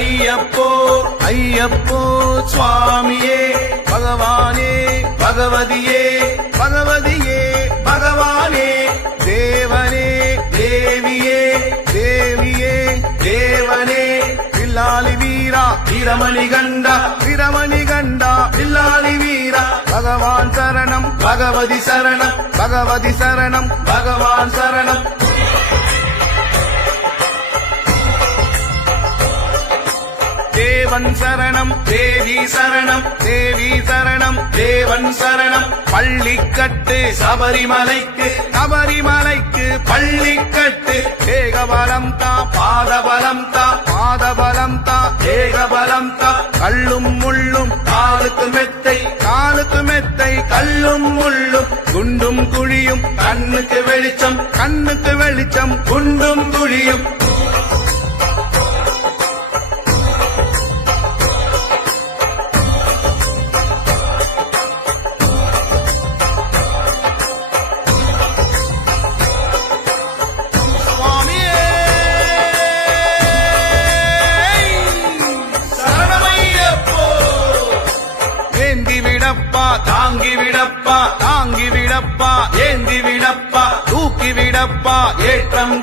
ஐயப்போ ஐயப்போ சுவாமியே பகவானே பகவதியே பகவதியே பகவானே தேவனே தேவியே தேவியே தேவனே பில்லாலி வீரா வீரமணி கண்டா வீரமணி கண்டா பில்லாலி வீரா பகவான் சரணம் பகவதி சரணம் பகவதி சரணம் பகவான் சரணம் தேவன் சரணம் தேவி சரணம் தேவி சரணம் தேவன் சரணம் பள்ளிக்கட்டு சபரிமலைக்கு சபரிமலைக்கு பள்ளிக்கட்டு ஏகபலம் தா பாதபலம் தா பாதபலம் தா ஏகபலம் தா கல்லும் முள்ளும் காலுக்கு மெத்தை காலுக்கு மெத்தை கல்லும் முள்ளும் குண்டும் குழியும் கண்ணுக்கு வெளிச்சம் கண்ணுக்கு வெளிச்சம் குண்டும் குழியும் தாங்கி விடப்பா தாங்கி விடப்பா ஏந்தி விடப்பா தூக்கி விடப்பா ஏற்றம்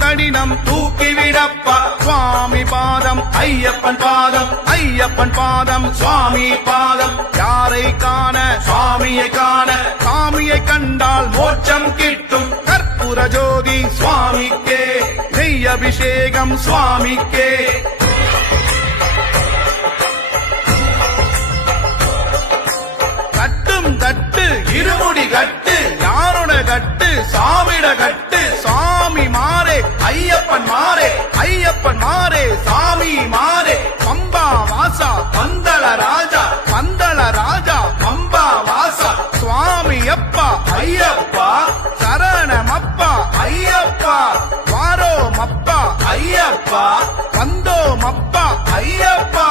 கடினம் தூக்கி விடப்பா சுவாமி பாதம் ஐயப்பன் பாதம் ஐயப்பன் பாதம் சுவாமி பாதம் யாரை காண சுவாமியை காண சாமியை கண்டால் மோட்சம் கிட்டும் கற்பூர ஜோதி சுவாமிக்கே நெய் அபிஷேகம் சுவாமிக்கே கட்டு இருமுடி கட்டு யாரோட கட்டு சாமிட கட்டு சாமி மாறே ஐயப்பன் மாறே ஐயப்பன் மாறே சாமி மாறே பம்பா வாசா பந்தள ராஜா பம்பா வாசா சுவாமி அப்பா ஐயப்பா சரணமப்பா ஐயப்பா வாரோமப்பா ஐயப்பா வந்தோமப்பா ஐயப்பா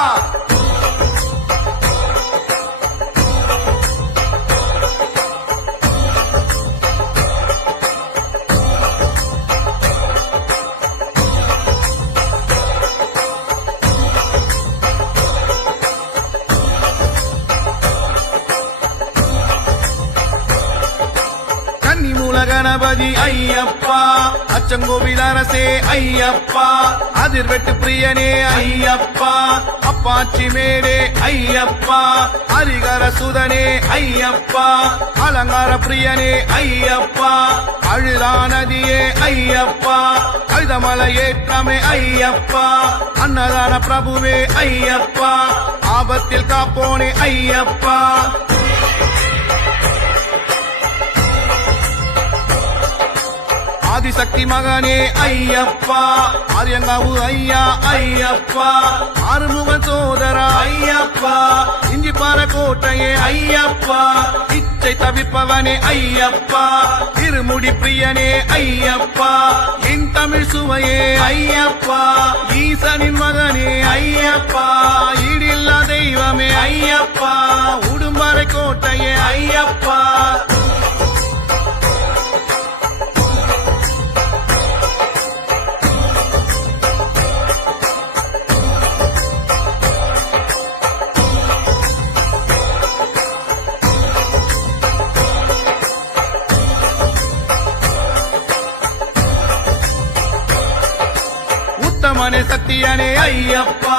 கணபதி ஐயப்பா அச்சங்கோவில் அரசே ஐயப்பா அதிர்வெட்டு பிரியனே ஐயப்பா அப்பாச்சி மேடே ஐயப்பா ஹரிகர சுதனே ஐயப்பா அலங்கார பிரியனே ஐயப்பா அழுதா நதியே ஐயப்பா அழுதமலை ஏற்றமே ஐயப்பா அன்னதான பிரபுவே ஐயப்பா ஆபத்தில் காப்போனே ஐயப்பா ஆதிசக்தி மகனே ஐயப்பா ஆரியங்காவு ஐயா ஐயப்பா ஆறுமுக சோதரா ஐயப்பா இஞ்சிப்பாற கோட்டையே ஐயப்பா இச்சை தவிப்பவனே ஐயப்பா இருமுடி பிரியனே ஐயப்பா என் தமிழ் சுவையே ஐயப்பா ஈசனின் மகனே ஐயப்பா ஈடில்லா தெய்வமே ஐயப்பா உடும்பறை கோட்டையே ஐயப்பா உத்தமனே சத்தியனே ஐயப்பா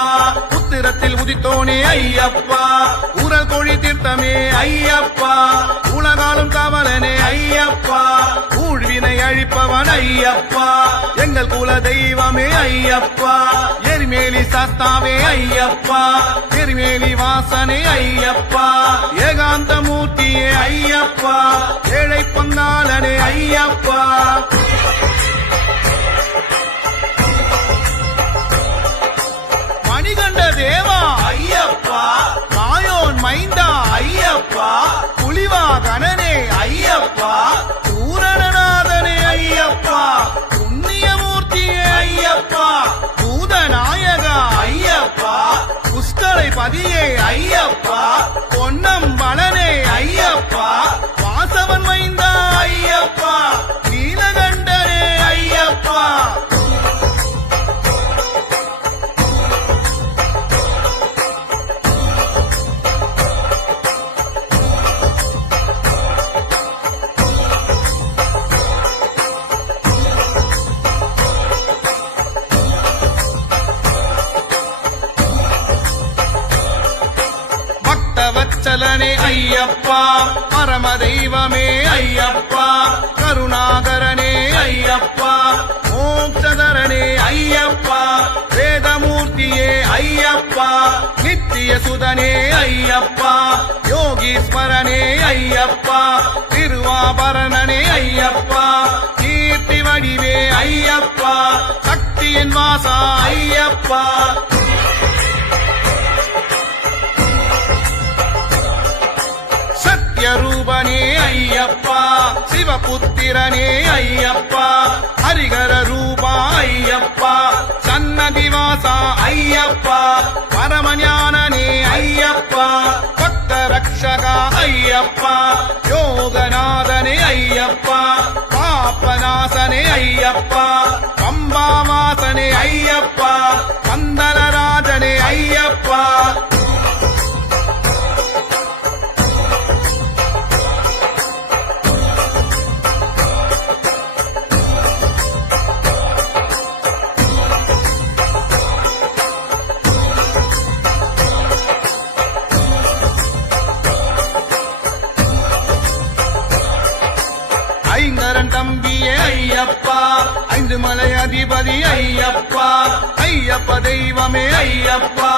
உத்திரத்தில் உதித்தோனே ஐயப்பா ஊரல் கோழி தீர்த்தமே ஐயப்பா உலகாலும் காவலனே ஐயப்பா ஊழ்வினை அழிப்பவன் ஐயப்பா எங்கள் குல தெய்வமே ஐயப்பா எரிமேலி சாஸ்தாவே ஐயப்பா எரிமேலி வாசனே ஐயப்பா ஏகாந்த மூர்த்தியே ஐயப்பா ஏழை பங்காளனே ஐயப்பா மணிகண்ட தேவா ஐயப்பா மாயோன் மைந்தா ஐயப்பா புலிவா கணனே ஐயப்பா பூரணநாதனே ஐயப்பா புண்ணியமூர்த்தியே ஐயப்பா பூதநாயகா ஐயப்பா புஷ்கலை பதியே ஐயப்பா பொன்னம் பலனே ஐயப்பா வாசவன் மைந்தா ஐயப்பா நீலகண்டனே ஐயப்பா அருணாச்சலனே ஐயப்பா பரம தெய்வமே ஐயப்பா கருணாகரனே ஐயப்பா மோட்சதரனே ஐயப்பா வேதமூர்த்தியே ஐயப்பா நித்திய சுதனே ஐயப்பா யோகீஸ்வரனே ஐயப்பா திருவாபரணனே ஐயப்பா கீர்த்தி வடிவே ஐயப்பா சக்தியின் வாசா ஐயப்பா சத்யரூபனே ஐயப்பா சிவபுத்திரனே ஐயப்பா ஹரிகர ரூபா ஐயப்பா சன்னதிவாசா ஐயப்பா பரமஞானனே ஐயப்பா பக்த ரக்ஷகா ஐயப்பா யோகநாதனே ஐயப்பா பாப்பநாசனே ஐயப்பா பம்பாவாசனே ஐயப்பா பந்தனராஜனே ஐயப்பா ஐங்கரன் தம்பியே ஐயப்பா ஐந்து மலை அதிபதி ஐயப்பா ஐயப்ப தெய்வமே ஐயப்பா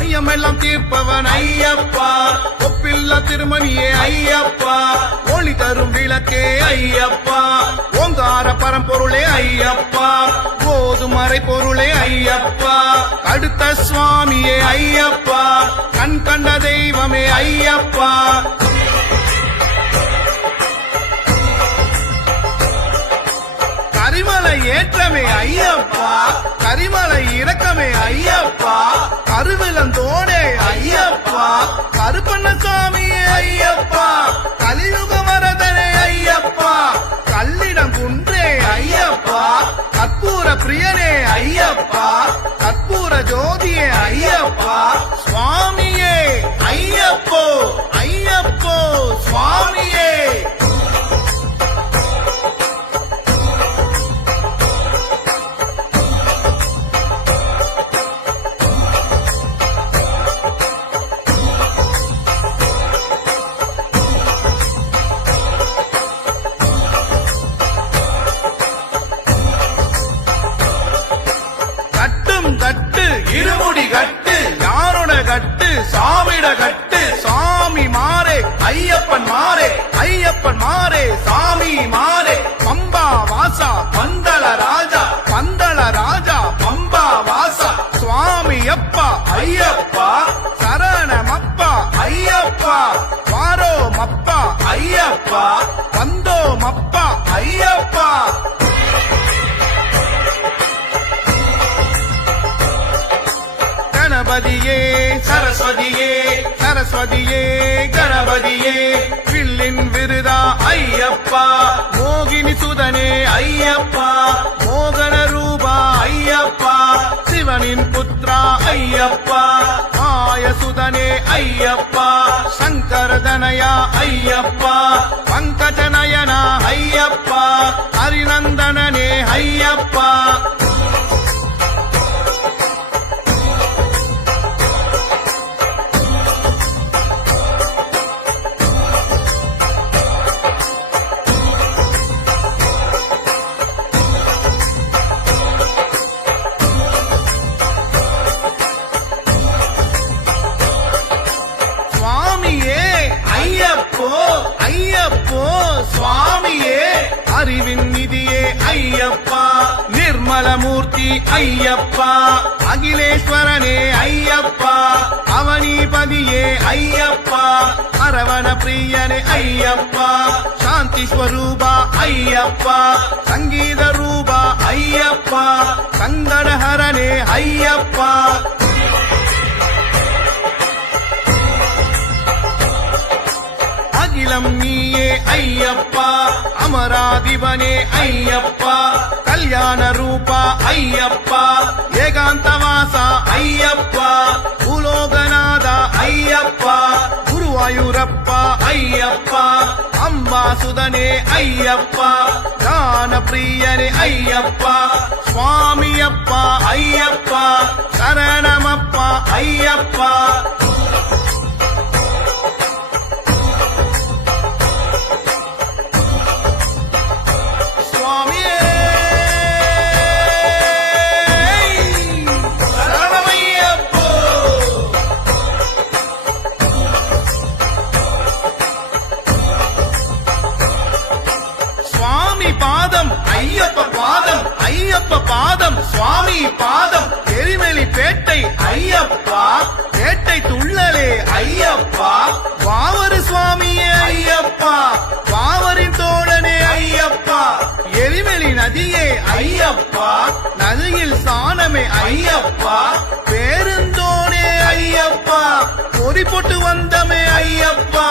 ஐயமெல்லாம் தீர்ப்பவன் ஐயப்பா ஒப்பில்ல திருமணியே ஐயப்பா ஒளி தரும் விளக்கே ஐயப்பா ஓங்கார பரம்பொருளே ஐயப்பா போதுமறை பொருளே ஐயப்பா அடுத்த சுவாமியே ஐயப்பா கண் கண்ட தெய்வமே ஐயப்பா கரிமலை ஏற்றமே ஐயப்பா கரிமலை இறக்கமே ஐயப்பா கருவிலந்தோடே ஐயப்பா கருப்பண்ணசாமியே ஐயப்பா கலியுக வரதனே ஐயப்பா கல்லிடம் குன்றே ஐயப்பா கற்பூர பிரியனே ஐயப்பா கற்பூர ஜோதியே ஐயப்பா சுவாமியே ஐயப்போ ஐயப்போ சுவாமியே கட்டு இருமுடி கட்டு யாரோட கட்டு சாமிட கட்டு சாமி மாறே ஐயப்பன் மாறே ஐயப்பன் மாறே சாமி மாறே பம்பா வாசா பந்தள ராஜா பம்பா வாசா சுவாமி அப்பா ஐயப்பா சரணமப்பா ஐயப்பா வாரோ மப்பா ஐயப்பா வந்தோ மப்பா ஐயப்பா கணபதியே சரஸ்வதியே சரஸ்வதியே கணபதியே வில்லின் விருதா ஐயப்பா மோகினி சுதனே ஐயப்பா மோகன ரூபா ஐயப்பா சிவனின் புத்ரா ஐயப்பா மாயசுதனே ஐயப்பா சங்கரதனயா ஐயப்பா பங்கஜநயனா ஐயப்பா ஹரிநந்தனனே ஐயப்பா ஐயப்போ சுவாமியே அறிவின் நிதியே ஐயப்பா நிர்மலமூர்த்தி ஐயப்பா அகிலேஸ்வரனே ஐயப்பா அவனிபதியே ஐயப்பா அரவண பிரியனே ஐயப்பா சாந்தி ஸ்வரூபா ஐயப்பா சங்கீத ரூபா ஐயப்பா சங்கடஹரனே ஐயப்பா அகிலம் நீயே ஐயப்பா அமராதிபனே ஐயப்பா கல்யாண ரூபா ஐயப்பா ஏகாந்தவாசா ஐயப்பா பூலோகநாதா ஐயப்பா குருவாயூரப்பா ஐயப்பா அம்பாசுதனே ஐயப்பா ஞான பிரியனே ஐயப்பா சுவாமியப்பா ஐயப்பா சரணமப்பா ஐயப்பா ஐயப்பா பேருந்தோனே ஐயப்பா பொறி போட்டு வந்தமே ஐயப்பா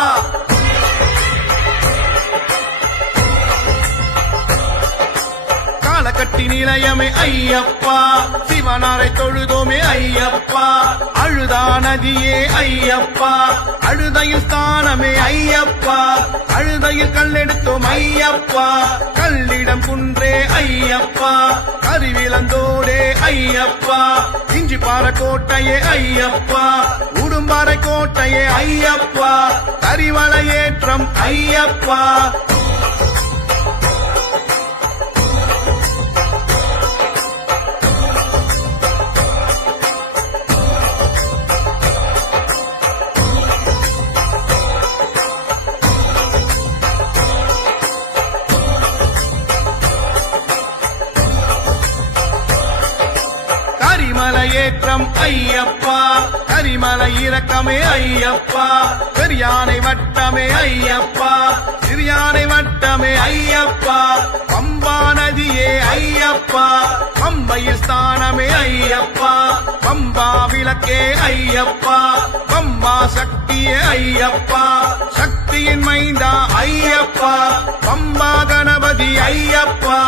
காலக்கட்டி நிலையமே ஐயப்பா சிவனாரை தொழுதோமே ஐயப்பா அழுதா நதியே ஐயப்பா அழுதையில் ஸ்தானமே ஐயப்பா அழுதையில் கல்லெடுத்தோம் ஐயப்பா கல்லிடம் குன்றே ஐயப்பா கருவிலந்தோடே ஐயப்பா இஞ்சி பாற கோட்டையே ஐயப்பா உடும்பாறை கோட்டையே ஐயப்பா கரிவலை ஏற்றம் ஐயப்பா கரிமலையேற்றம் ஐயப்பா கரிமலை இறக்கமே ஐயப்பா பெரியானை வட்டமே ஐயப்பா சிறியானை வட்டமே ஐயப்பா பம்பா நதியே ஐயப்பா பம்பையில் ஸ்தானமே ஐயப்பா பம்பா விளக்கே ஐயப்பா பம்பா சக்தியே ஐயப்பா சக்தியின் மைந்தா ஐயப்பா பம்பா கணபதி ஐயப்பா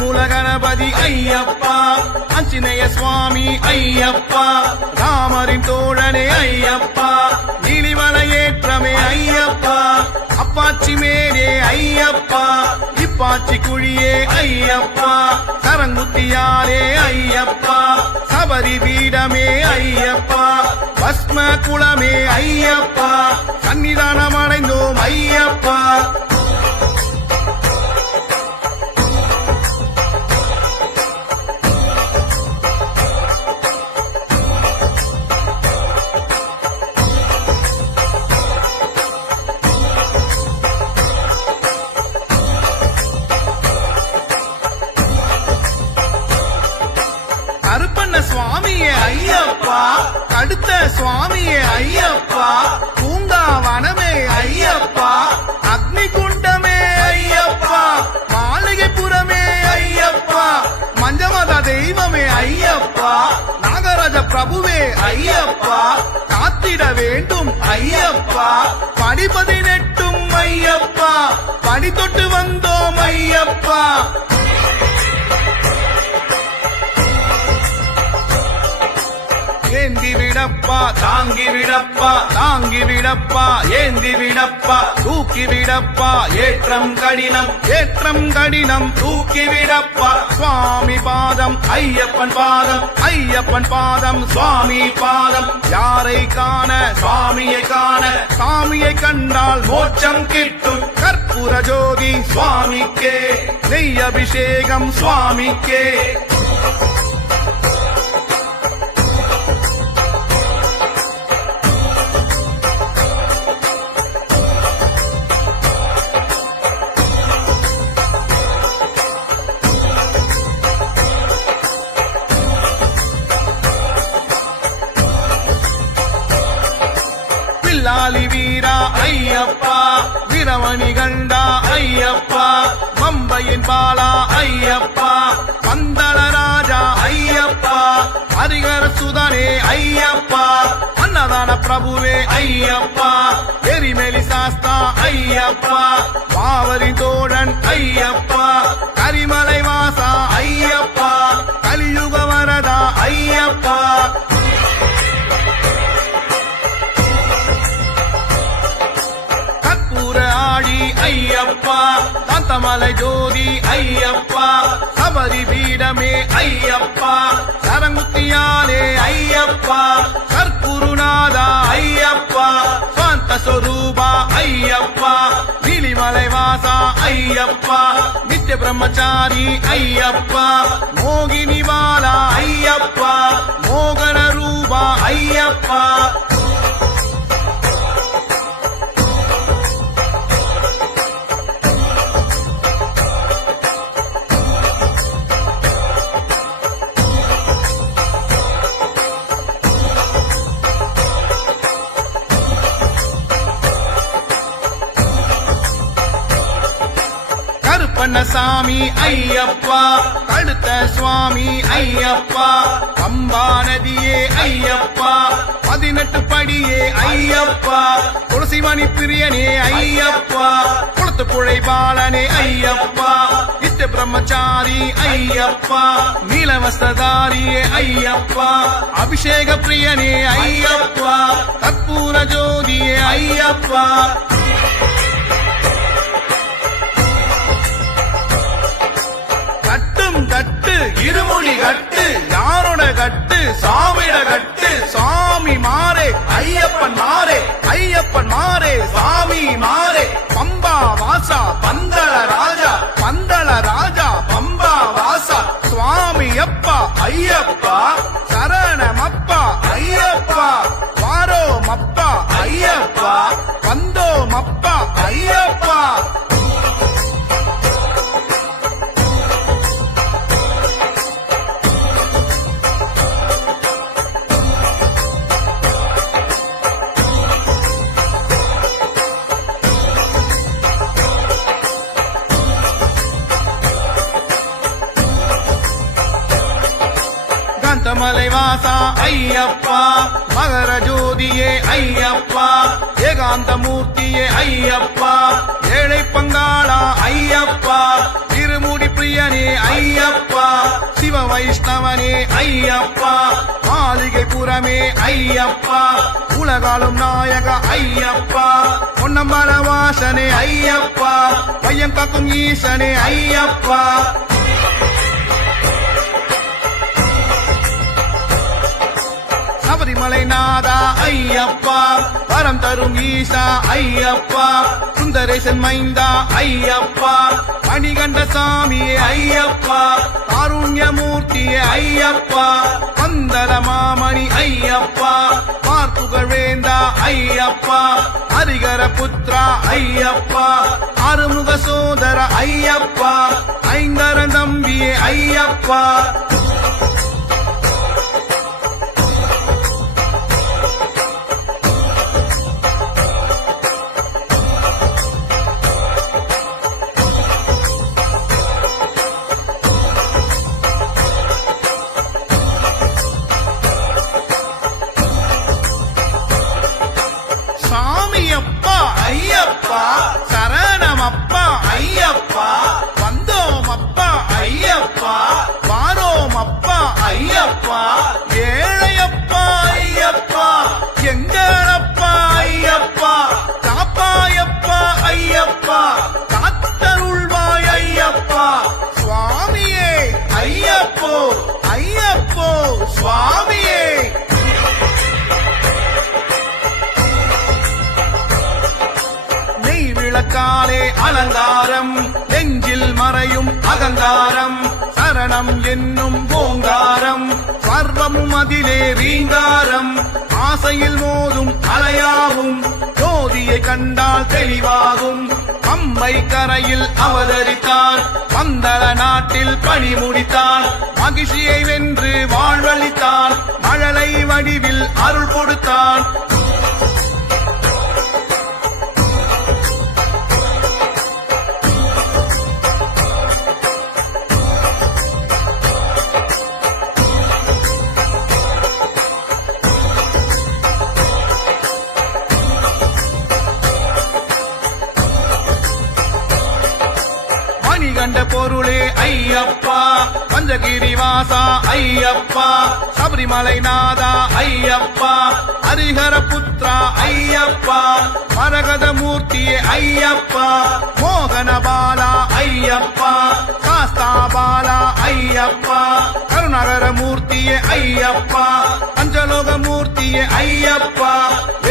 மூல கணபதி ஐயப்பா ஆஞ்சநேய சுவாமி ஐயப்பா ராமரின் தோழனே ஐயப்பா நீலிமலையேற்றமே ஐயப்பா அப்பாச்சி மேலே ஐயப்பா இப்பாச்சி குழியே ஐயப்பா சரங்குத்தியாரே ஐயப்பா சபரி பீடமே ஐயப்பா பஸ்ம குளமே ஐயப்பா சன்னிதானம் அடைந்தோம் ஐயப்பா சுவாமியே ஐயப்பா கடுத்த சுவாமியே ஐயப்பா பூங்காவனமே ஐயப்பா அக்னி குண்டமே ஐயப்பா மாளிகைப்புறமே ஐயப்பா மஞ்சமத தெய்வமே ஐயப்பா நாகராஜ பிரபுவே ஐயப்பா காத்திட வேண்டும் ஐயப்பா படி 18 ஐயப்பா படி தொட்டு வந்தோம் ஐயப்பா ஏந்தி விடப்பா தாங்கி விடப்பா தாங்கி விடப்பா ஏந்தி விடப்பா தூக்கி விடப்பா ஏற்றம் கடினம் தூக்கி விடப்பா சுவாமி பாதம் ஐயப்பன் பாதம் ஐயப்பன் பாதம் சுவாமி பாதம் யாரை காண சுவாமியை காண சாமியை கண்டால் மோட்சம் கிட்டும் கற்பூர ஜோதி சுவாமிக்கே நெய் அபிஷேகம் சுவாமிக்கே வில்லாலி வீரா ஐயப்பா வீரமணி கண்டா ஐயப்பா பம்பையின் பாலா ஐயப்பா பந்தள ராஜா ஐயப்பா ஹரிகர சுதனே ஐயப்பா அன்னதான பிரபுவே ஐயப்பா எரிமெலி சாஸ்தா ஐயப்பா பாவரி தோழன் ஐயப்பா கரிமலை வாசா ஐயப்பா கலியுக வரதா ஐயப்பா ஐயப்பா தந்தமலை ஜோதி ஐயப்பா சபரி பீடமே ஐயப்பா சரங்குத்தியாலே ஐயப்பா சர்க்குருநாதா ஐயப்பா சாந்த சொரூபா ஐயப்பா நீலிமலை வாசா ஐயப்பா நித்திய பிரம்மச்சாரி ஐயப்பா மோகினி பாலா ஐயப்பா மோகன ரூபா ஐயப்பா கருப்பண்ணசாமி ஐயப்பா, கழுத்த சுவாமி ஐயப்பா, பம்பா நதியே ஐயப்பா, 18 படியே ஐயப்பா, துளசிமணி பிரியனே ஐயப்பா, குளத்து புழை பாலனே ஐயப்பா, இஷ்ட பிரம்மச்சாரி ஐயப்பா, நீலவஸ்திரதாரியே ஐயப்பா, அபிஷேக பிரியனே ஐயப்பா, கற்பூர ஜோதியே ஐயப்பா. கட்டும் கட்டு இருமொழி கட்டு, யாரோட கட்டு சாமிட கட்டு, சாமி மாறே ஐயப்பன் மாறே, ஐயப்பன் மாறே சாமி மாறே, பம்பா வாசா பந்தள ராஜா, பந்தள ராஜா பம்பா வாசா, சுவாமி அப்பா ஐயப்பா, சரணமப்பா ஐயப்பா, வாரோமப்பா ஐயப்பா, வந்தோமப்பா ஐயப்பா. மலைவாசா ஐயப்பா, மகர ஜோதியே ஐயப்பா, ஏகாந்த மூர்த்தியே ஐயப்பா, ஏழை பங்காளா ஐயப்பா, திருமுடி பிரியனே ஐயப்பா, சிவ வைஷ்ணவனே ஐயப்பா, மாளிகை புறமே ஐயப்பா, உலகாலும் நாயக ஐயப்பா, பொன்னம்பல வாசனே ஐயப்பா, பையன் காக்கும் ஈசனே ஐயப்பா. சபரிமலை நாதா ஐயப்பா, வரம் தரும் ஈசா ஐயப்பா, சுந்தரேசன் மைந்தா ஐயப்பா, மணிகண்ட சாமியே ஐயப்பா, காருண்யமூர்த்தியே ஐயப்பா, பந்தல மாமணி ஐயப்பா, பார்ப்புகழ் வேந்தா ஐயப்பா, ஹரிகர புத்ரா ஐயப்பா, ஆறுமுக சோதர ஐயப்பா, ஐங்கர தம்பியே ஐயப்பா. சாமியப்பா ஐயப்பா, சரணமப்பா ஐயப்பா, வந்தோமப்பா ஐயப்பா, வாரோமப்பா ஐயப்பா, ஏழையப்பா ஐயப்பா, எங்களப்பா ஐயப்பா, காப்பாயப்பா ஐயப்பா, காத்தருள்வாய் ஐயப்பா, சுவாமியே ஐயப்போ ஐயப்போ சுவாமியே. விளக்காலே அலங்காரம், நெஞ்சில் மறையும் அகங்காரம், சரணம் என்னும் ஓங்காரம், சர்வமும் அதிலே ரீங்காரம், ஆசையில் மோதும் அலையாகும், ஜோதியை கண்டால் தெளிவாகும், அம்மை கரையில் அவதரித்தான், பந்தள நாட்டில் பணி முடித்தான், மகிழ்ச்சியை வென்று வாழ்வளித்தான், மழலை வடிவில் அருள் கொடுத்தான். கண்ட பொருளே ஐயப்பா, பஞ்சகிரி வாசா ஐயப்பா, சபரிமலை நாதா ஐயப்பா, ஹரிஹர புத்ரா ஐயப்பா, மரகத மூர்த்தியே ஐயப்பா, மோகன பாலா ஐயப்பா, சாஸ்தா பாலா ஐயப்பா, கருணாகர மூர்த்தியே ஐயப்பா, பஞ்சலோக மூர்த்தியே ஐயப்பா,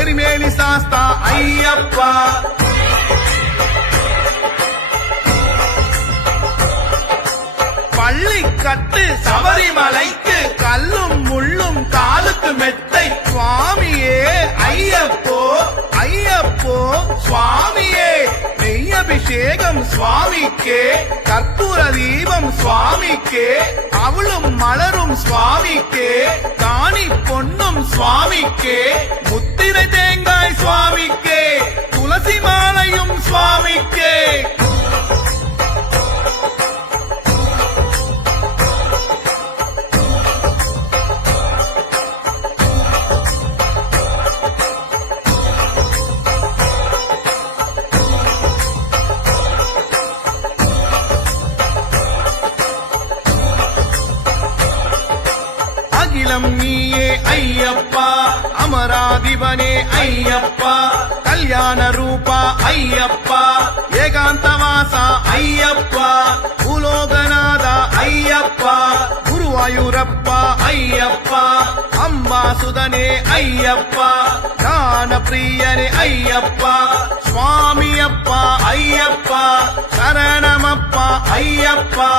எரிமேலி சாஸ்தா ஐயப்பா. பள்ளி கட்டு சபரிமலைக்கு, கல்லும் முள்ளும் காலுக்கு மெத்தை, சுவாமியே ஐயப்போ ஐயப்போ சுவாமியே. நெய்யபிஷேகம் சுவாமிக்கே, கற்பூர தீபம் சுவாமிக்கே, அவளும் மலரும் சுவாமிக்கே, காணி பொன்னும் சுவாமிக்கே, முத்திரை தேங்காய் சுவாமிக்கே, துளசி மாலையும் சுவாமிக்கே. அபயம் நீயே ஐயப்பா அமராதிபனே ஐயப்பா கல்யாண ரூபா ஐயப்பா ஏகாந்தவாசா ஐயப்பா பூலோகநாதா ஐயப்பா குருவாயூரப்பா ஐயப்பா அம்பாசுதனே ஐயப்பா ஞான பிரியனே ஐயப்பா சுவாமியப்பா ஐயப்பா சரணமப்பா ஐயப்பா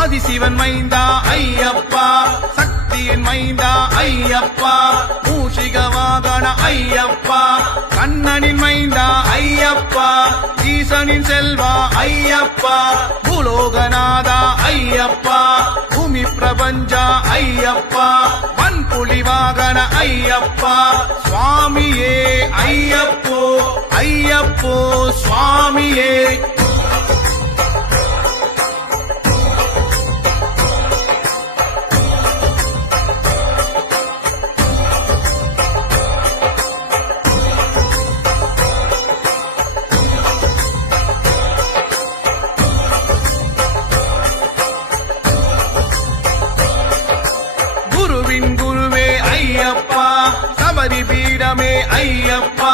ஆதிசிவன் மைந்தா ஐயப்பா சக்தியின் மைந்தா ஐயப்பா மூஷிக வாகன ஐயப்பா கண்ணனின் மைந்தா ஐயப்பா ஈசனின் செல்வா ஐயப்பா பூலோகநாதா ஐயப்பா பூமி பிரபஞ்சா ஐயப்பா வன்புலி வாகன ஐயப்பா சுவாமியே ஐயப்போ ஐயப்போ சுவாமியே சபரி பீடமே ஐயப்பா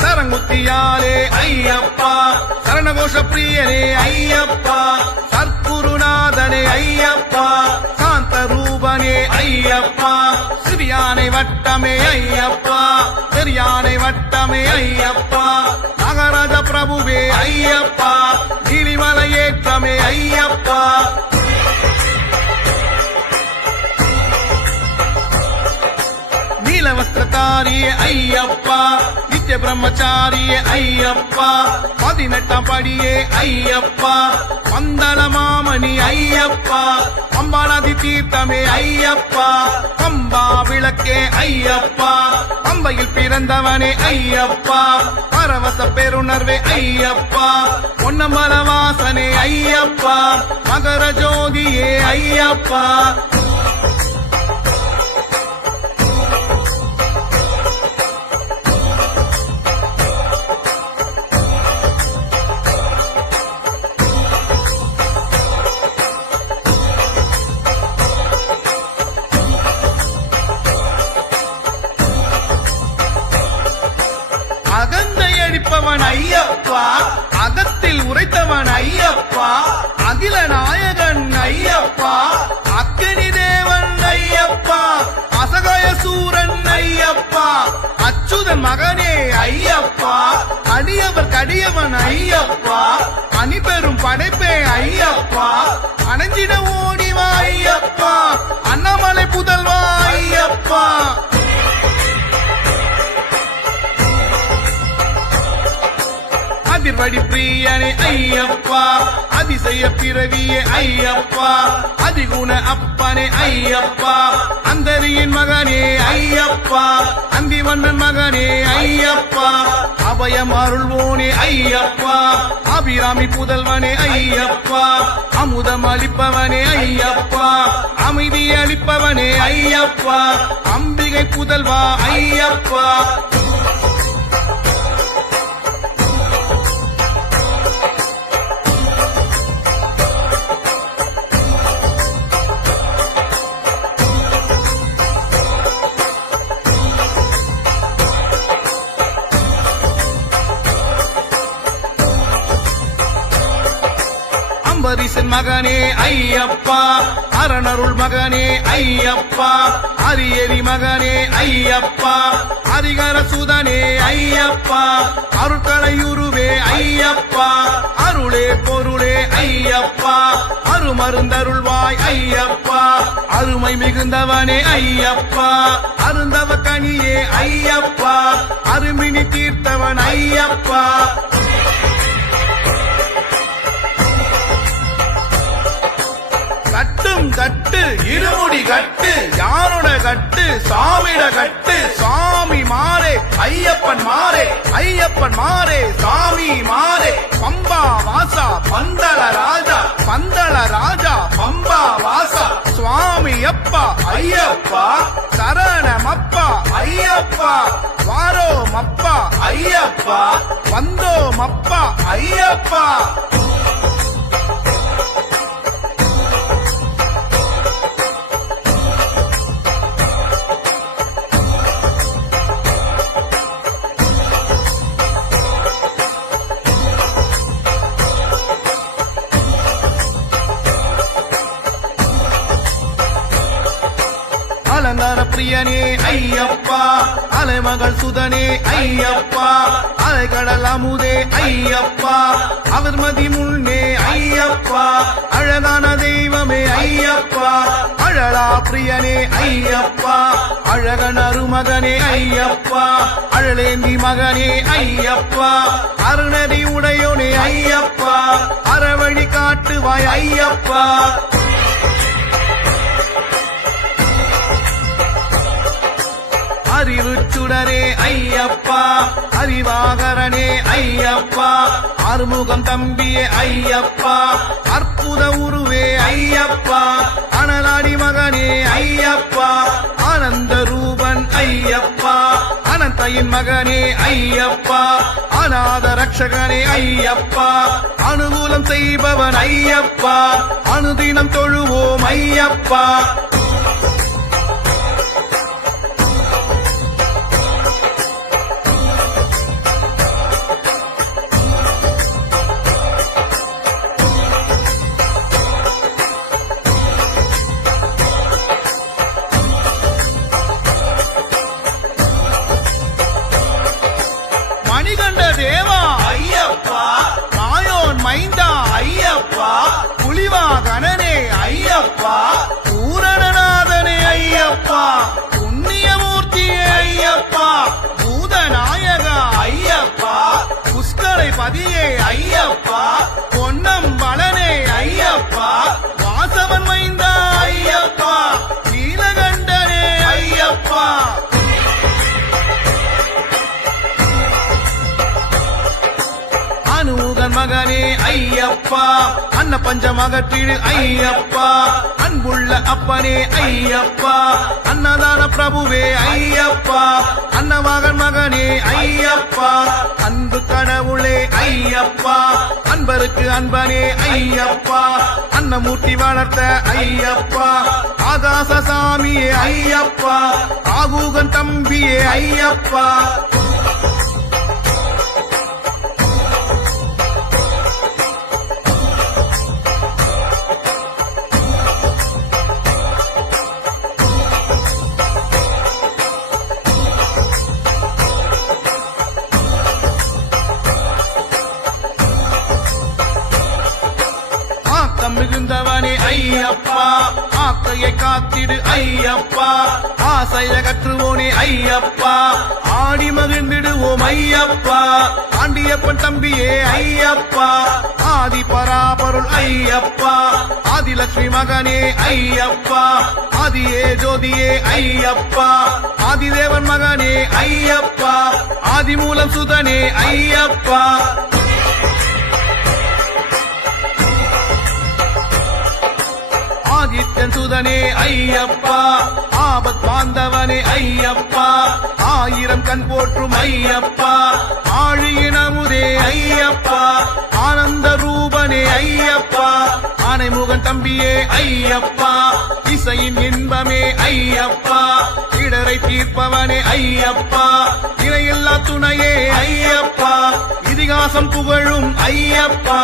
சரங்குத்தியாலே ஐயப்பா சரணகோஷ பிரியனே ஐயப்பா சத்குருநாதனே ஐயப்பா சாந்த ரூபனே ஐயப்பா சிறியானை வட்டமே ஐயப்பா பெரியானை வட்டமே ஐயப்பா நாகராஜ பிரபுவே ஐயப்பா கிரிமலை ஏற்றமே ஐயப்பா வஸ்திரதாரியே ஐயப்பா நித்திய பிரம்மச்சாரியே ஐயப்பா 18ஆம் படியே ஐயப்பா மந்தள மாமணி ஐயப்பா அம்பாளாதி தீர்த்தமே ஐயப்பா அம்பா விளக்கே ஐயப்பா அம்பையில் பிறந்தவனே ஐயப்பா பரவச பெருணர்வே ஐயப்பா பொன்னம்பல வாசனே ஐயப்பா மகர ஜோதியே ஐயப்பா அகந்தையடிப்பவன் ஐயப்பா அகத்தில் உரைத்தவன் ஐயப்பா அகில நாயகன் ஐயப்பா அக்கினி தேவன் ஐயப்பா அசகாய சூரன் ஐயப்பா அச்சுதன் மகனே ஐயப்பா அடியவர் கடியவன் ஐயப்பா அணிபெரும் படைப்பே ஐயப்பா அணைஞ்சிட ஓடிவா ஐயப்பா அண்ணாமலை புதல்வா ஐயப்பா அதிர்வடி பிரியனே ஐயப்பா அதிசய பிறவியே ஐயப்பா அதிகுண அப்பனே ஐயப்பா அந்தரியின் மகனே ஐயப்பா அந்திவண்ணன் மகனே ஐயப்பா அபயம் அருள்வோனே ஐயப்பா அபிராமி புதல்வனே ஐயப்பா அமுதம் அளிப்பவனே ஐயப்பா அமைதி அளிப்பவனே ஐயப்பா அம்பிகை புதல்வா ஐயப்பா அம்பரீசன் மகனே ஐயப்பா அரணருள் மகனே ஐயப்பா அரியரி மகனே ஐயப்பா ஹரிகர சுதனே ஐயப்பா அருட்கலையுருவே ஐயப்பா அருளே பொருளே ஐயப்பா அருமருந்தருள்வாய் ஐயப்பா அருமை மிகுந்தவனே ஐயப்பா அருந்தவ கனியே ஐயப்பா அருமினி தீர்த்தவன் ஐயப்பா கட்டும் கட்டு இருமுடி கட்டு யாரோட கட்டு சாமிட கட்டு சாமி மாறே ஐயப்பன் மாறே ஐயப்பன் மாறே சாமி மாறே பம்பா வாசா பந்தள ராஜா பந்தள ராஜா பம்பா வாசா சுவாமி அப்பா ஐயப்பா சரணமப்பா ஐயப்பா வாரோமப்பா ஐயப்பா வந்தோமப்பா ஐயப்பா பிரியனே ஐயப்பா அலைமகள் சுதனே ஐயப்பா அலைகடல் அமுதே ஐயப்பா அவர் மதி முன்னே ஐயப்பா அழகான தெய்வமே ஐயப்பா அழலா பிரியனே ஐயப்பா அழகன் அருமகனே ஐயப்பா அழலேந்தி மகனே ஐயப்பா அருணதி உடையோனே ஐயப்பா அறவழி காட்டுவாய் ஐயப்பா அறிவு சுடரே ஐயப்பா அறிவாகரனே ஐயப்பா அறுமுகம் தம்பியே ஐயப்பா அற்புத உருவே ஐயப்பா அனலாடி மகனே ஐயப்பா ஆனந்த ரூபன் ஐயப்பா அனந்தையின் மகனே ஐயப்பா அநாத ரட்சகனே ஐயப்பா அனுகூலம் செய்பவன் ஐயப்பா அனுதினம் தொழுவோம் ஐயப்பா மணிகண்ட தேவா ஐயப்பா மாயோன் மைந்தா ஐயப்பா புலிவா கணனே ஐயப்பா பூரணநாதனே ஐயப்பா புண்ணியமூர்த்தியே ஐயப்பா பூதநாயகா ஐயப்பா புஷ்கரை பதியே ஐயப்பா பொன்னம் பலனே ஐயப்பா வாசவன் மைந்தா ஐயப்பா நீலகண்டனே ஐயப்பா அனுகன் மகனே ஐயப்பா அன்ன பஞ்சமகற்றிடு ஐயப்பா அன்புள்ள அப்பனே ஐயப்பா அன்னதான பிரபுவே ஐயப்பா அன்னமகன் மகனே ஐயப்பா அன்பு கடவுளே ஐயப்பா அன்பருக்கு அன்பனே ஐயப்பா அன்னமூர்த்தி வளர்த்த ஐயப்பா ஆகாசசாமியே ஐயப்பா ஆகூகன் தம்பியே ஐயப்பா மிகுந்தவனே ஐயப்பா ஆக்கையை காத்திடு ஐயப்பா ஆசைய கற்றுவோனே ஐயப்பா ஆடி மகிழ்ந்திடுவோம் ஐயப்பா ஆண்டியப்பன் தம்பியே ஐயப்பா ஆதி பராபருள் ஐயப்பா ஆதிலட்சுமி மகனே ஐயப்பா ஆதியே ஜோதியே ஐயப்பா ஆதிதேவன் மகனே ஐயப்பா ஆதிமூலம் சுதனே ஐயப்பா ஆதித்யன் சுதனே ஐயப்பா ஆபத் பாந்தவனே ஐயப்பா ஆயிரம் கண் போற்றும் ஐயப்பா ஆழியின் அமுதே ஐயப்பா ஆனந்த ரூபனே ஐயப்பா ஆனைமுகன் தம்பியே ஐயப்பா இசையின் இன்பமே ஐயப்பா இடரை தீர்ப்பவனே ஐயப்பா இணையில்லா துணையே ஐயப்பா இதிகாசம் புகழும் ஐயப்பா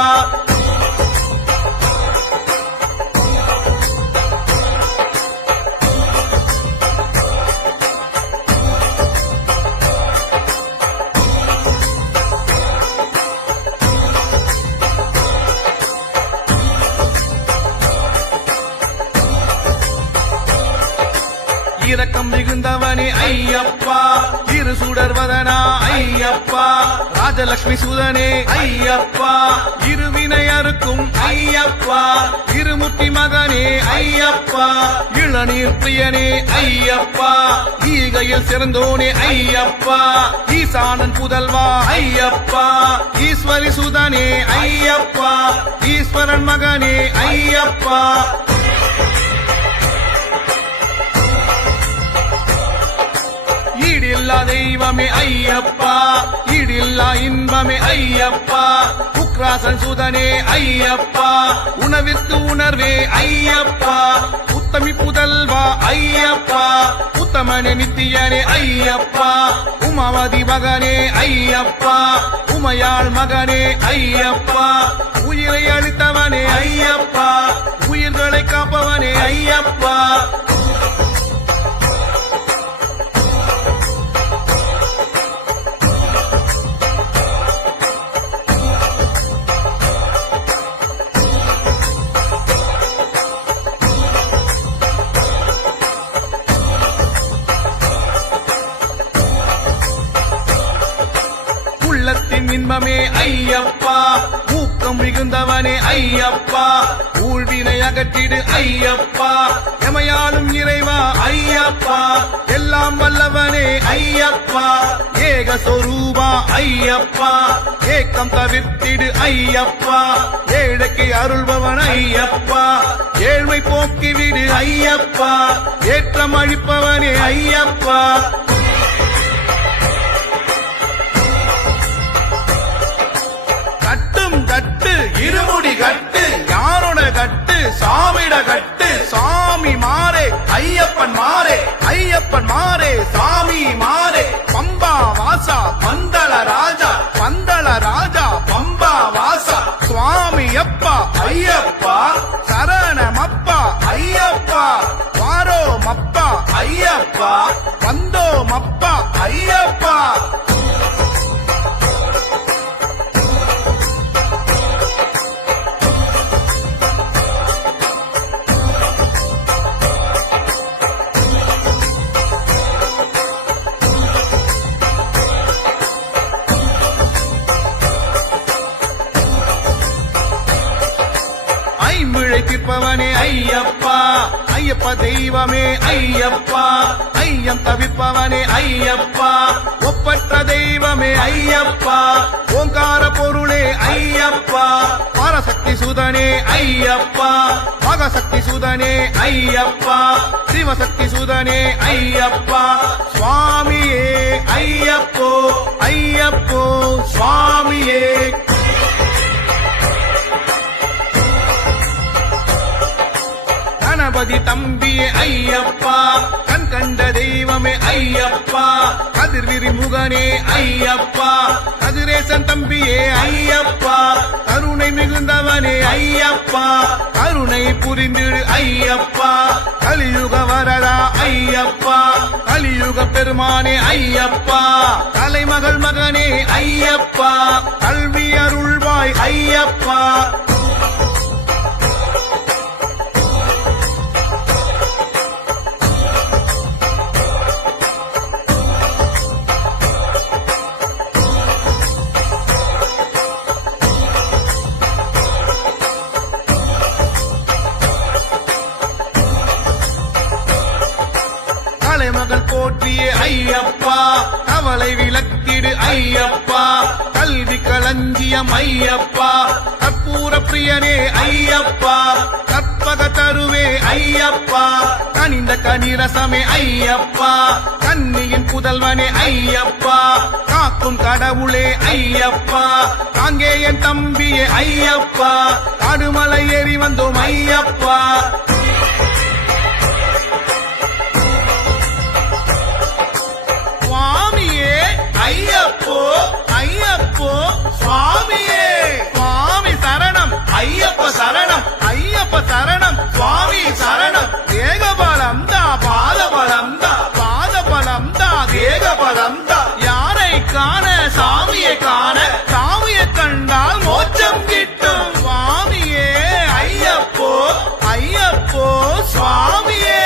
இரக்கம் மிகுந்தவனே ஐயப்பா இரு சுடர்வதனா ஐயப்பா ராஜலட்சுமி சுதனே ஐயப்பா இருவினை அறுக்கும் ஐயப்பா இருமுத்தி மகனே ஐயப்பா இளநீர் பிரியனே ஐயப்பா ஈகையில் சிறந்தோனே ஐயப்பா ஈசானன் புதல்வா ஐயப்பா ஈஸ்வரி சுதனே ஐயப்பா ஈஸ்வரன் மகனே ஐயப்பா ஈடில்லா தெய்வமே ஐயப்பா ஈடில்லா இன்பமே ஐயப்பா உக்ராசன் சுதனே ஐயப்பா உணவிற்கு உணர்வே ஐயப்பா உத்தமி புதல்வா ஐயப்பா உத்தமனே நித்தியனே ஐயப்பா உமாவதி மகனே ஐயப்பா உமையாள் மகனே ஐயப்பா உயிரை அளித்தவனே ஐயப்பா உயிர்களை காப்பவனே ஐயப்பா உள்ளத்தின் இன்பமே ஐயப்பா ஊக்கம் மிகுந்தவனே ஐயப்பா ஊழ்வினை அகற்றிடு ஐயப்பா எமையாளும் இறைவா ஐயப்பா எல்லாம் வல்லவனே ஐயப்பா ஏக சொரூபா ஐயப்பா ஏக்கம் தவிர்த்திடு ஐயப்பா ஏழைக்கு அருள்பவன் ஐயப்பா ஏழ்மை போக்கிவிடு ஐயப்பா ஏற்றம் அழிப்பவனே ஐயப்பா கட்டும் கட்டு இருமுடி கட்டு யாரோட கட்டு சாமிட கட்டு சாமி மாறே ஐயப்பன் மாறே ஐயப்பன் மாறே சாமி மாறே பம்பா வாசா பந்தள ராஜா பம்பா வாசா சுவாமி அப்பா ஐயப்பா சரணமப்பா ஐயப்பா வாரோ மப்பா ஐயப்பா வந்தோ மப்பா ஐயப்பா தீர்ப்பவனே ஐயப்பா ஐயப்ப தெய்வமே ஐயப்பா ஐயம் தவிர்ப்பவனே ஐயப்பா ஒப்பற்ற தெய்வமே ஐயப்பா ஓங்கார பொருளே ஐயப்பா பரசக்தி சுதனே ஐயப்பா மகசக்தி சுதனே ஐயப்பா சிவசக்தி சுதனே ஐயப்பா சுவாமியே ஐயப்போ ஐயப்போ சுவாமியே கணபதி தம்பியே ஐயப்பா கண் கண்ட தெய்வமே ஐயப்பா கதிர்விரி முகனே ஐயப்பா கதிரேசன் தம்பியே ஐயப்பா கருணை மிகுந்தவனே ஐயப்பா கருணை புரிந்திடு ஐயப்பா கலியுக வரதா ஐயப்பா கலியுக பெருமானே ஐயப்பா தலைமகள் மகனே ஐயப்பா கல்வி அருள்வாய் ஐயப்பா மகள் போற்றிய ஐயப்பா கவலை விளக்கிடு ஐயப்பா கல்வி களஞ்சியம் ஐயப்பா கற்பூர பிரியனே ஐயப்பா கற்பக தருவே ஐயப்பா கனிந்த கனிரசமே ஐயப்பா கன்னியின் புதல்வனே ஐயப்பா காக்கும் கடவுளே ஐயப்பா அங்கே என் தம்பியே ஐயப்பா காடுமலை ஏறி வந்தோம் ஐயப்பா ஐயப்போ ஐயப்போ சுவாமியே சுவாமி சரணம் ஐயப்ப சரணம் ஐயப்ப சரணம் சுவாமி சரணம் தேகபலம் தா பாதபலம் தா பாதபலம் தா தேகபலம் தா யாரை காண சாமியை காண சாமியை கண்டால் மோட்சம் கிட்டும் சுவாமியே ஐயப்போ ஐயப்போ சுவாமியே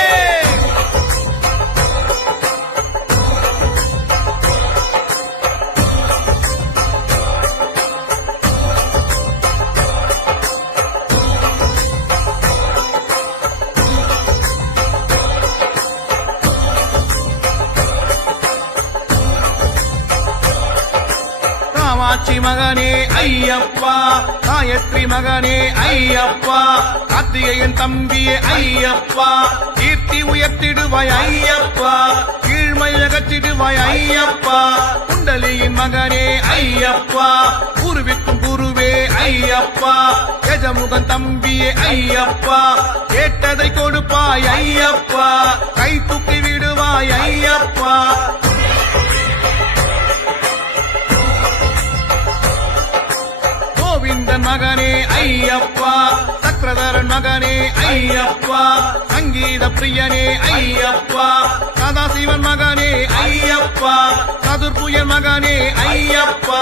காமாட்சி மகனே ஐயப்பா காயத்ரி மகனே ஐயப்பா கார்த்திகேயன் தம்பியே ஐயப்பா கீர்த்தி உயர்த்திடுவாய் ஐயப்பா கீழ்மை அகற்றிடுவாய் ஐயப்பா குண்டலியின் மகனே ஐயப்பா குருவிக்கும் குருவே ஐயப்பா கஜமுகன் தம்பியே ஐயப்பா கேட்டதை கொடுப்பாய் ஐயப்பா கை தூக்கி விடுவாய் ஐயப்பா கோவிந்தன் மகனே ஐயப்பா சக்கரதரன் மகனே ஐயப்பா சங்கீத பிரியனே ஐயப்பா சதாசிவன் மகனே ஐயப்பா சதுர்புயன் மகனே ஐயப்பா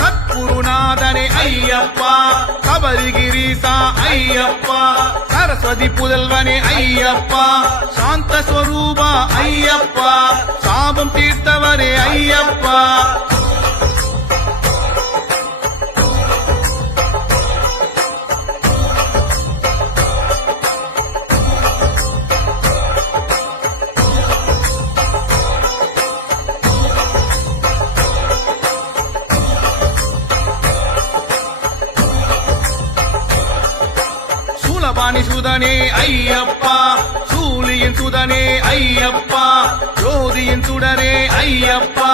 சத்குருநாதனே ஐயப்பா கபரிகிரீசா ஐயப்பா சரஸ்வதி புதல்வனே ஐயப்பா சாந்த ஸ்வரூபா ஐயப்பா சாபம் தீர்த்தவரே ஐயப்பா சூலபாணி சுதனே ஐயப்பா சூலியின் சுதனே ஐயப்பா ஜோதியின் சுடரே ஐயப்பா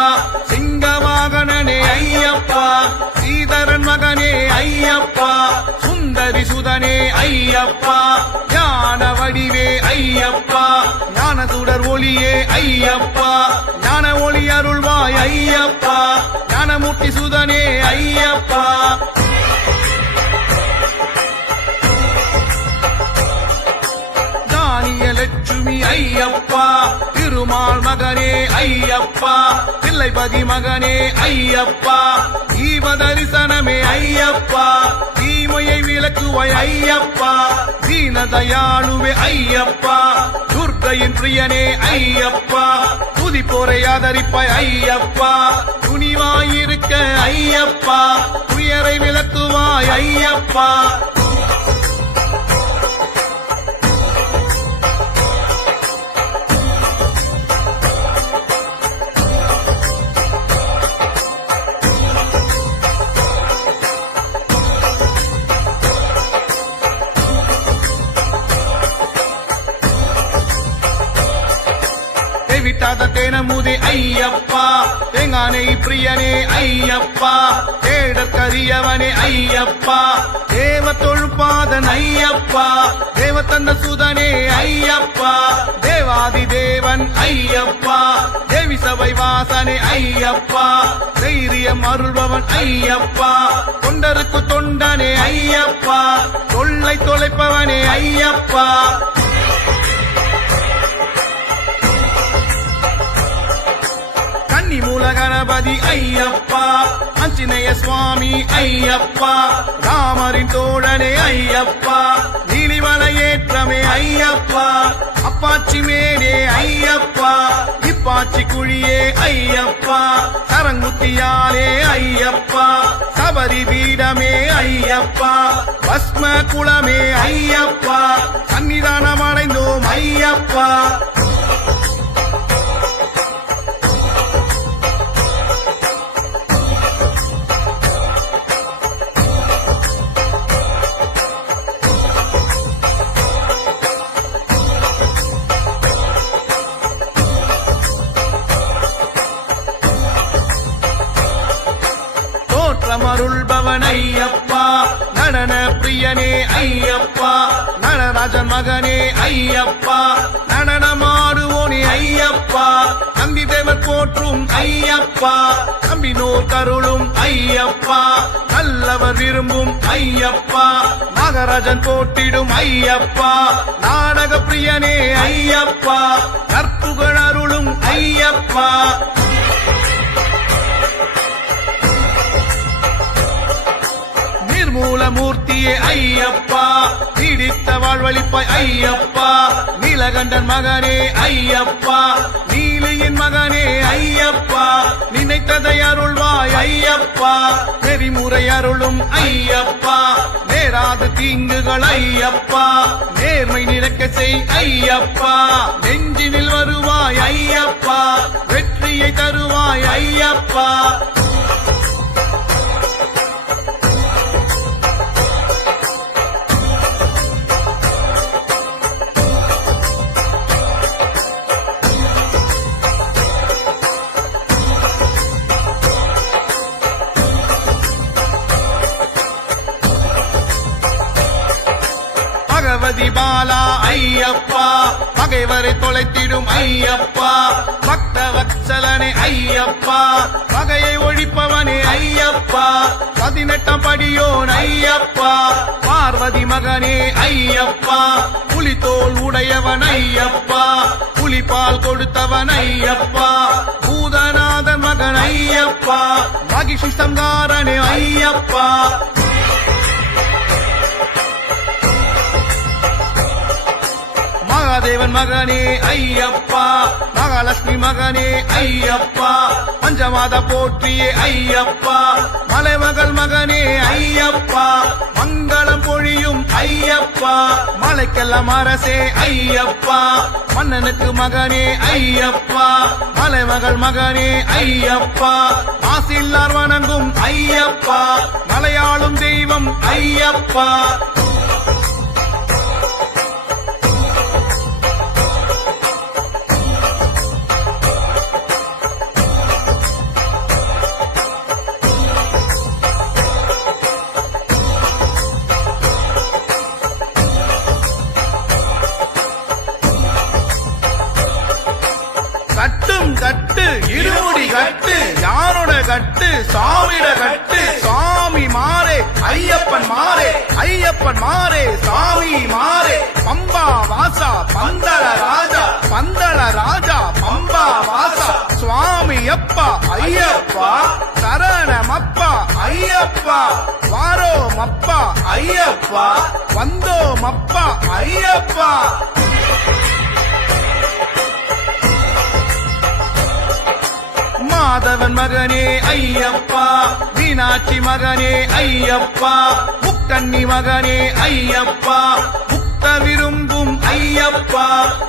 சிங்கவாகனனே ஐயப்பா சீதரன் மகனே ஐயப்பா சுந்தரி சுதனே ஐயப்பா ஞான வடிவே ஐயப்பா ஞான சுடர் ஒளியே ஐயப்பா ஞான ஒளி அருள்வாய் ஐயப்பா ஞானமூர்த்தி சுதனே ஐயப்பா லட்சுமி ஐயப்பா திருமால் மகனே ஐயப்பா தில்லைபதி மகனே ஐயப்பா தீப தரிசனமே ஐயப்பா தீமையை விளக்குவாய் ஐயப்பா தீனதயாளுவே ஐயப்பா துர்க்கையின் பிரியனே ஐயப்பா துதிப்போரை ஆதரிப்பாய் ஐயப்பா துணிவாயிருக்க ஐயப்பா துயரை விளக்குவாய் ஐயப்பா விட்டாத தேனமுதே ஐயப்பா தேங்கானை பிரியனே ஐயப்பா தேடற்கரியவனே ஐயப்பா தேவ தொழுப்பாதன் ஐயப்பா தேவ தந்த சுதனே ஐயப்பா தேவாதி தேவன் ஐயப்பா தேவி சபை வாசனே ஐயப்பா தைரியம் அருள்பவன் ஐயப்பா தொண்டருக்கு தொண்டனே ஐயப்பா தொல்லை தொலைப்பவனே ஐயப்பா மூல கணபதி ஐயப்பா ஆஞ்சநேய சுவாமி ஐயப்பா ராமரின் தோழனே ஐயப்பா நீலிமலை ஏற்றமே ஐயப்பா அப்பாச்சி மேனே ஐயப்பா இப்பாச்சி குழியே ஐயப்பா சரங்குத்தியாலே ஐயப்பா சபரி பீடமே ஐயப்பா பஸ்ம குளமே ஐயப்பா சன்னிதானம் அடைந்தோம் ஐயப்பா அருள்பவன் ஐயப்பா நடன பிரியனே ஐயப்பா நடராஜன் மகனே ஐயப்பா நடனமாடுவோனே ஐயப்பா நம்பி தேவர் போற்றும் ஐயப்பா நம்பினோர் கருளும் ஐயப்பா நல்லவர் விரும்பும் ஐயப்பா நாகராஜன் போட்டிடும் ஐயப்பா நாடக பிரியனே ஐயப்பா கற்புகள் அருளும் ஐயப்பா மூலமூர்த்தியே ஐயப்பா நீடித்த வாழ்வழிப்பாய் ஐயப்பா நீலகண்டன் மகனே ஐயப்பா நீலியின் மகனே ஐயப்பா நினைத்ததை அருள்வாய் ஐயப்பா நெறிமுறை அருளும் ஐயப்பா நேராத தீங்குகள் ஐயப்பா நேர்மை நினைக்க செய் ஐயப்பா நெஞ்சினில் வருவாய் ஐயப்பா வெற்றியை தருவாய் ஐயப்பா பகவதி பாலா ஐயப்பா பகைவரை தொலைத்திடும் ஐயப்பா பக்த வத்சலனே ஐயப்பா பகையை ஒழிப்பவனே ஐயப்பா 18ஆம் படியோன் ஐயப்பா பார்வதி மகனே ஐயப்பா புலித்தோல் உடையவன் ஐயப்பா புலிபால் கொடுத்தவன் ஐயப்பா பூதநாதன் மகன் ஐயப்பா மகிஷி சங்காரனே ஐயப்பா மகாதேவன் மகனே ஐயப்பா மகாலட்சுமி மகனே ஐயப்பா பஞ்சமாத போற்றியே ஐயப்பா மலைமகள் மகனே ஐயப்பா மங்களம் பொழியும் ஐயப்பா மலைக்கெல்லாம் அரசே ஐயப்பா மன்னனுக்கு மகனே ஐயப்பா மலைமகள் மகனே ஐயப்பா மாசில்லார் வணங்கும் ஐயப்பா மலையாளும் தெய்வம் ஐயப்பா சாமிட கட்டு சாமி மாறே ஐயப்பன் மாறே ஐயப்பன் மாறே சாமி மாறே பம்பா வாசா பந்தள ராஜா பந்தள ராஜா பம்பா வாசா சுவாமி அப்பா ஐயப்பா சரணமப்பா ஐயப்பா வாரோமப்பா ஐயப்பா வந்தோமப்பா ஐயப்பா மாதவன் மகனே ஐயப்பா மீனாட்சி மகனே ஐயப்பா முக்கண்ணி மகனே ஐயப்பா முக்த விரும்பும் ஐயப்பா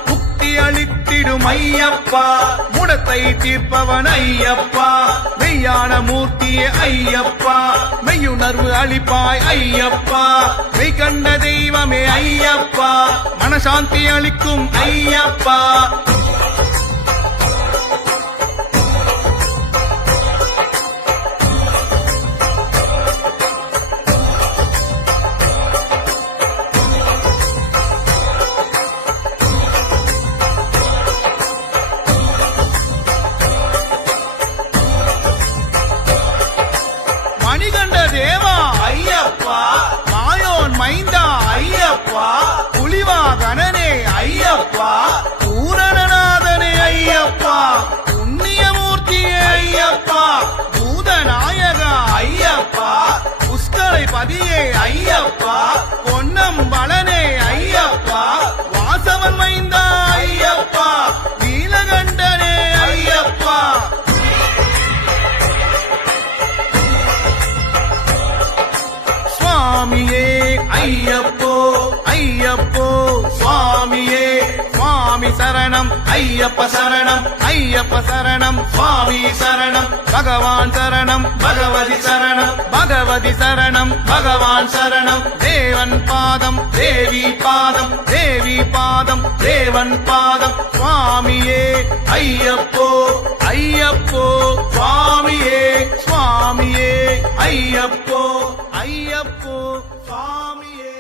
முக்தி அளித்திடும் ஐயப்பா முடத்தை தீர்ப்பவன் ஐயப்பா மெய்யான மூர்த்தியே ஐயப்பா மெய்யுணர்வு அளிப்பாய் ஐயப்பா மெய் கண்ட தெய்வமே ஐயப்பா மனசாந்தி அளிக்கும் ஐயப்பா மணிகண்ட தேவா ஐயப்பா மாயோன் மைந்தா ஐயப்பா புலிவா கணனே ஐயப்பா பூரணநாதனே ஐயப்பா புண்ணியமூர்த்தியே ஐயப்பா பூதநாயகா ஐயப்பா புஷ்கலை பதியே ஐயப்பா பொன்னம்பலனே ஐயப்பா வாசவன் மைந்தா ஐயப்பா நீலகண்டனே ஐயப்பா சுவாமியே ஐயப்போ ஐயப்போ சுவாமியே சுவாமி சரணம் ஐயப்ப சரணம் ஐயப்ப சரணம் சுவாமி சரணம் பகவான் சரணம் பகவதி சரணம் பகவதி சரணம் பகவான் சரணம் தேவன் பாதம் தேவி பாதம் தேவி பாதம் தேவன் பாதம் சுவாமியே ஐயப்போ ஐயப்போ சுவாமியே சுவாமியே ஐயப்போ ஐயப்போ சுவாமியே